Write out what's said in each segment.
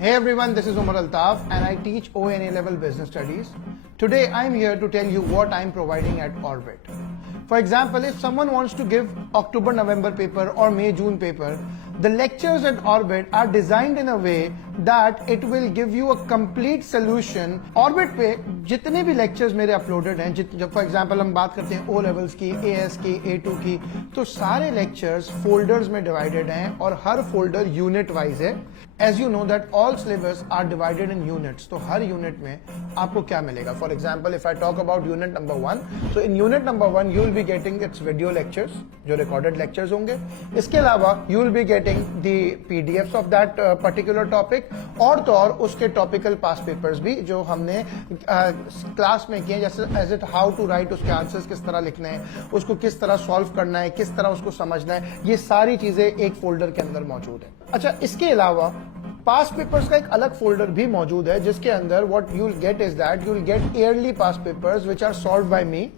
Hey everyone, this is Umar Altaf and I teach ONA level business studies. Today I'm here to tell you what I'm providing at Orbit. For example, if someone wants to give October-November paper or May-June paper, the lectures at Orbit are designed in a way that it will give you a complete solution. Orbit पे जितने भी lectures मेरे uploaded हैं, जब for example हम बात करते हैं O levels की, AS की, A2 की, तो सारे lectures folders में divided हैं और हर folder unit wise है. As you know that all syllabus are divided in units, तो हर unit में आपको क्या मिलेगा? For example, if I talk about unit number 1, so in unit number 1 you will be getting its video lectures, जो recorded lectures होंगे. इसके अलावा you will be getting the PDFs of that particular topic और तो और उसके topical past papers भी जो हमने क्लास में किए, जैसे as it how to write, उसके आंसर्स किस तरह लिखने हैं, उसको किस तरह सॉल्व करना है, किस तरह उसको समझना है, ये सारी चीजें एक फोल्डर के अंदर मौजूद है. अच्छा, इसके अलावा पास्ट पेपर्स का एक अलग फोल्डर भी मौजूद है जिसके अंदर what you will get is that you will get yearly past papers which are solved by me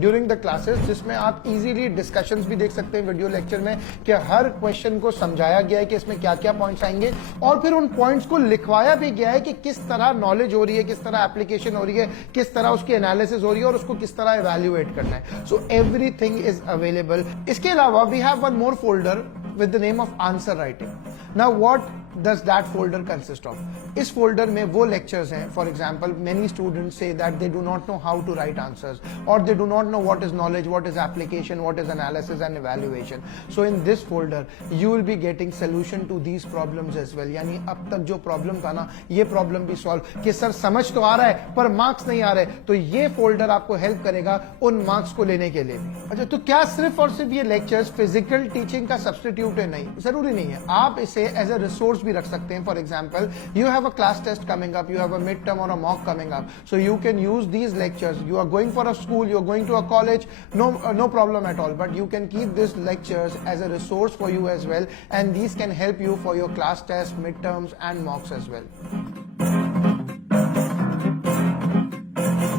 during the classes, जिसमें आप इजीली डिस्कशंस भी देख सकते हैं वीडियो लेक्चर में कि हर क्वेश्चन को समझाया गया है कि इसमें क्या क्या पॉइंट्स आएंगे और फिर उन पॉइंट्स को लिखवाया भी गया है कि किस तरह नॉलेज हो रही है, किस तरह एप्लीकेशन हो रही है, किस तरह उसकी एनालिसिस हो रही है और उसको किस तरह इवैल्यूएट करना है. So everything is available. इसके अलावा we have one more folder with the name of answer writing. Now what does that folder consist of? इस folder में वो lectures हैं. For example, many students say that they do not know how to write answers or they do not know what is knowledge, what is application, what is analysis and evaluation. So in this folder you will be getting solution to these problems as well. यानी अब तक जो problem था ना, ये problem भी solve कि सर समझ तो आ रहा है पर marks नहीं आ रहे, तो ये folder आपको help करेगा उन marks को लेने के लिए भी. अच्छा, तो क्या सिर्फ और सिर्फ ये lectures physical teaching का substitute है? नहीं, जरूरी नहीं है. आप इसे एज अ रिसोर्स भी रख सकते हैं. For example, you have a class test coming up, you have a mid term or a mock coming up, so you can use these lectures. You are going for a school, you are going to a college, no problem at all, but you can keep this lectures as a resource for you as well and these can help you for your class test, mid terms and मॉक्स as well.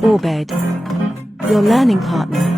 Orbit, your learning partner.